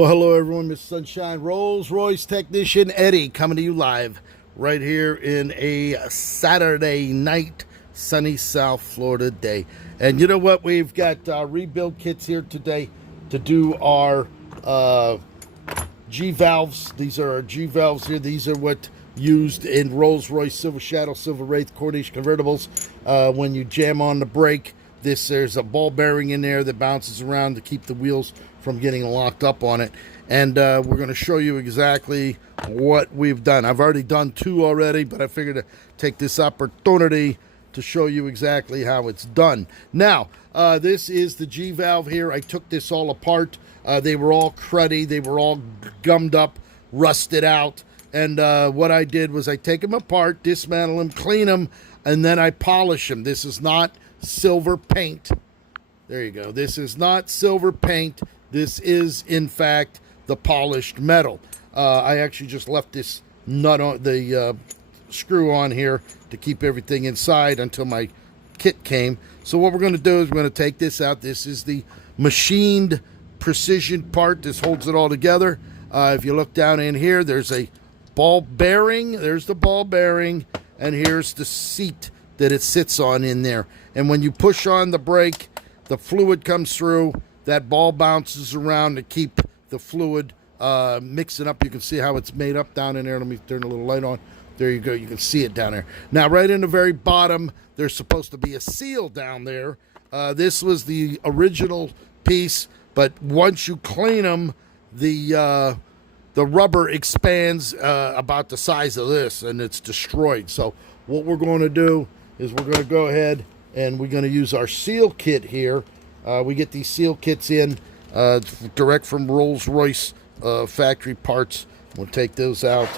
Well, hello everyone, Mr. Sunshine, Royce technician Eddie, coming to you live right here in a Saturday night, sunny South Florida day. And you know what? We've got rebuild kits here today to do our G valves. These are our G valves here. These are what used in Rolls-Royce Silver Shadow, Silver Wraith, Corniche convertibles. When you jam on the brake, there's a ball bearing in there that bounces around to keep the wheels from getting locked up on it. And we're going to show you exactly what we've done. I've already done two already, but I figured to take this opportunity to show you exactly how it's done. Now, this is the G valve here. I took this all apart. They were all cruddy. They were all gummed up, rusted out. And what I did was I take them apart, dismantle them, clean them, and then I polish them. This is not silver paint. There you go. This is not silver paint. This is, in fact, the polished metal. I actually just left this nut on the screw on here to keep everything inside until my kit came. So what we're going to do is we're going to take this out. This is the machined precision part. This holds it all together. If you look down in here, there's a ball bearing. There's the ball bearing, and here's the seat that it sits on in there. And when you push on the brake, the fluid comes through. That ball bounces around to keep the fluid mixing up. You can see how it's made up down in there. Let me turn a little light on. There you go. You can see it down there. Now, right in the very bottom, there's supposed to be a seal down there. This was the original piece, but once you clean them, the rubber expands about the size of this, and it's destroyed. So what we're going to do is we're going to go ahead and we're going to use our seal kit here. We get these seal kits in direct from Rolls-Royce factory parts. We'll take those out.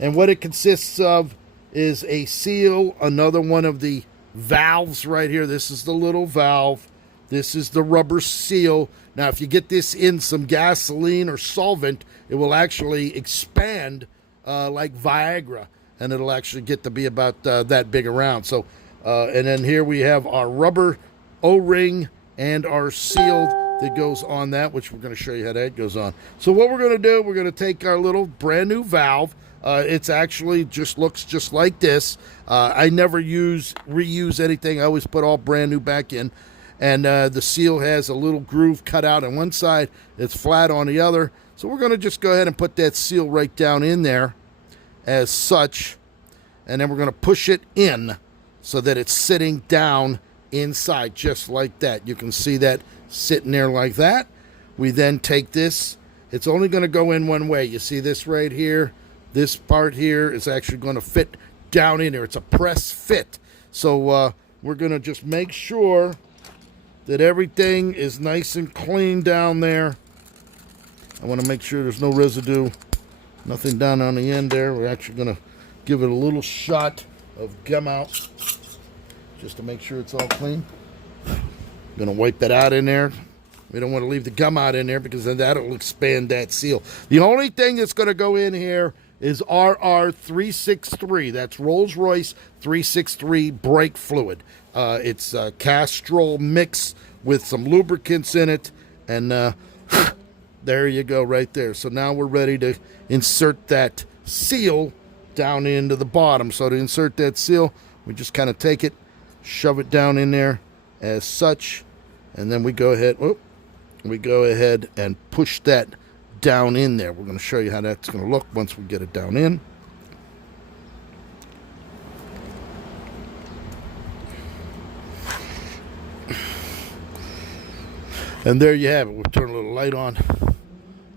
And what it consists of is a seal, another one of the valves right here. This is the little valve. This is the rubber seal. Now, if you get this in some gasoline or solvent, it will actually expand like Viagra, and it'll actually get to be about that big around. So, and then here we have our rubber O-ring and our seal that goes on that, which we're going to show you how that goes on. So what we're going to do, we're going to take our little brand new valve. It's actually just looks just like this. I never reuse anything. I always put all brand new back in. And the seal has a little groove cut out on one side. It's flat on the other. So we're going to just go ahead and put that seal right down in there as such. And then we're going to push it in so that it's sitting down inside just like that. You can see that sitting there like that. We then take this. It's only going to go in one way. You see this right here? This part here is actually going to fit down in there. It's a press fit. So we're going to just make sure that everything is nice and clean down there. I want to make sure there's no residue, nothing down on the end there. We're actually going to give it a little shot of gum out just to make sure it's all clean. Going to wipe that out in there. We don't want to leave the gum out in there because then that'll expand that seal. The only thing that's going to go in here is RR363. That's Rolls-Royce 363 brake fluid. It's a Castrol mix with some lubricants in it, and there you go right there. So now we're ready to insert that seal down into the bottom. So to insert that seal, we just kind of take it, shove it down in there as such, and then we go ahead and push that down in there. We're going to show you how that's going to look once we get it down in. And there you have it. We'll turn a little light on.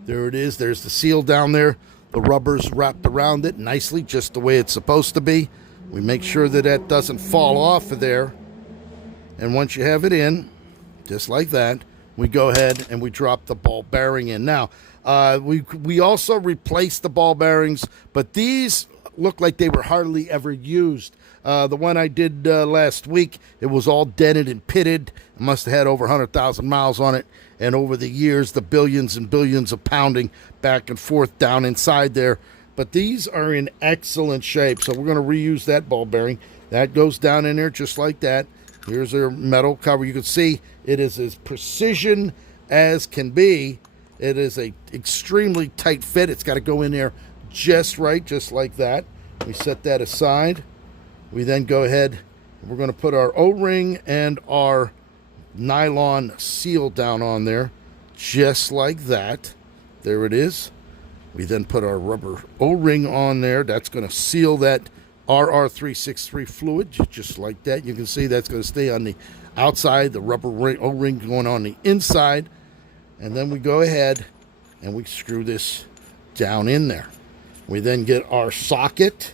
There it is. There's the seal down there. The rubber's wrapped around it nicely, just the way it's supposed to be. We make sure that that doesn't fall off of there. And once you have it in, just like that, we go ahead and we drop the ball bearing in. Now, we also replaced the ball bearings, but these look like they were hardly ever used. The one I did last week, it was all dented and pitted. It must have had over 100,000 miles on it. And over the years, the billions and billions of pounding back and forth down inside there. But these are in excellent shape. So we're going to reuse that ball bearing. That goes down in there just like that. Here's their metal cover. You can see it is as precision as can be. It is a extremely tight fit. It's got to go in there just right, just like that. We set that aside. We then go ahead, we're going to put our O-ring and our nylon seal down on there, just like that. There it is. We then put our rubber O-ring on there. That's going to seal that RR363 fluid, just like that. You can see that's going to stay on the outside, the rubber O-ring going on the inside. And then we go ahead and we screw this down in there. We then get our socket.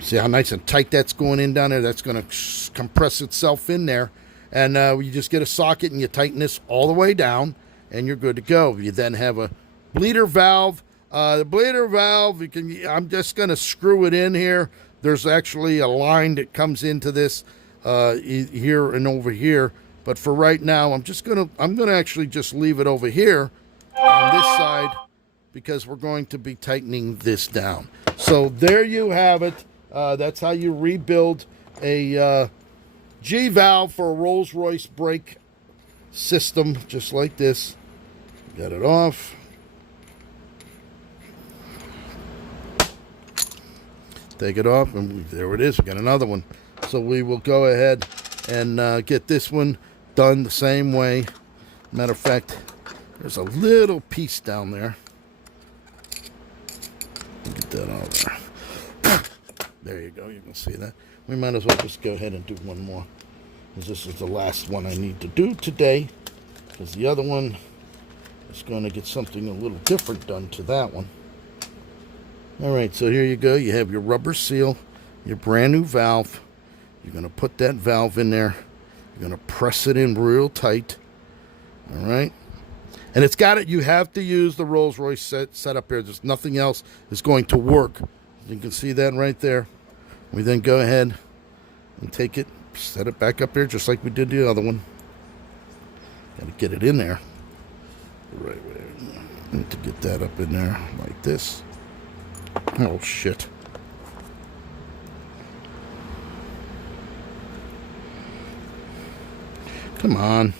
See how nice and tight that's going in down there? That's going to compress itself in there. And you just get a socket and you tighten this all the way down and you're good to go. You then have a bleeder valve. The bleeder valve, I'm just going to screw it in here. There's actually a line that comes into this here and over here. But for right now, I'm going to actually just leave it over here on this side because we're going to be tightening this down. So there you have it. That's how you rebuild a G valve for a Rolls-Royce brake system, just like this. Got it off. Take it off, and there it is. We got another one. So we will go ahead and get this one done the same way. Matter of fact, there's a little piece down there. Get that out there. There you go. You can see that. We might as well just go ahead and do one more, because this is the last one I need to do today, because the other one is going to get something a little different done to that one. All right, so here you go. You have your rubber seal, your brand new valve. You're going to put that valve in there. You're going to press it in real tight. All right. And it's got it. You have to use the Rolls-Royce setup here. There's nothing else is going to work. You can see that right there. We then go ahead and take it, set it back up here just like we did the other one. Got to get it in there. Right there. Need to get that up in there like this. Oh, shit. Come on.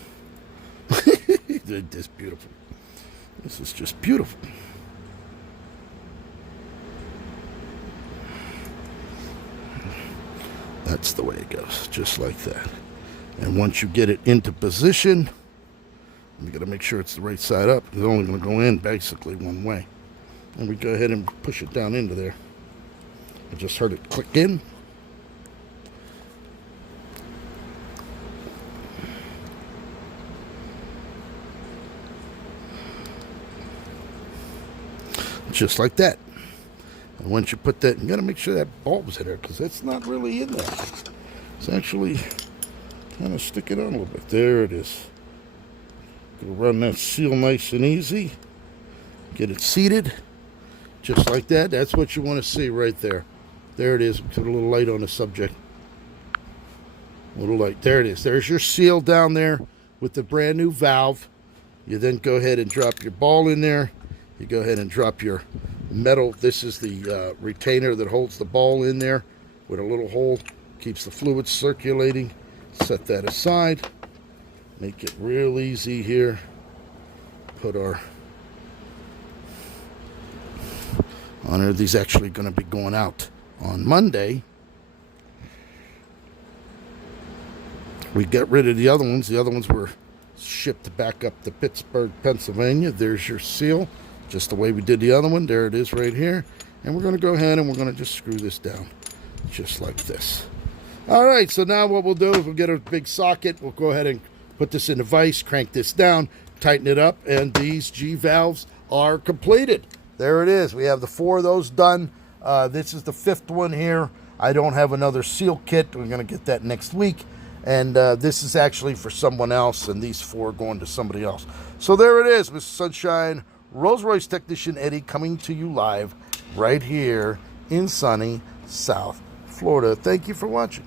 This is beautiful. This is just beautiful. That's the way it goes, just like that. And once you get it into position, you got to make sure it's the right side up. It's only going to go in basically one way. And we go ahead and push it down into there. I just heard it click in. Just like that. And once you put that, you got to make sure that bulb's in there, because it's not really in there. It's actually kind of sticking on a little bit. There it is. Gonna run that seal nice and easy. Get it seated. Just like that. That's what you want to see right there. There it is. Put a little light on the subject. A little light. There it is. There's your seal down there with the brand new valve. You then go ahead and drop your ball in there. You go ahead and drop your metal. This is the retainer that holds the ball in there with a little hole. Keeps the fluid circulating. Set that aside. Make it real easy here. Put our on there. These actually going to be going out on Monday. We got rid of the other ones. The other ones were shipped back up to Pittsburgh, Pennsylvania. There's your seal, just the way we did the other one. There it is right here. And we're going to go ahead and we're going to just screw this down just like this. All right, so now what we'll do is we'll get a big socket. We'll go ahead and put this in the vise, crank this down, tighten it up, and these G valves are completed. There it is. We have the 4 of those done. This is the 5th one here. I don't have another seal kit. We're going to get that next week. And this is actually for someone else, and these 4 are going to somebody else. So there it is, Mr. Sunshine, Rolls-Royce Technician Eddie, coming to you live right here in sunny South Florida. Thank you for watching.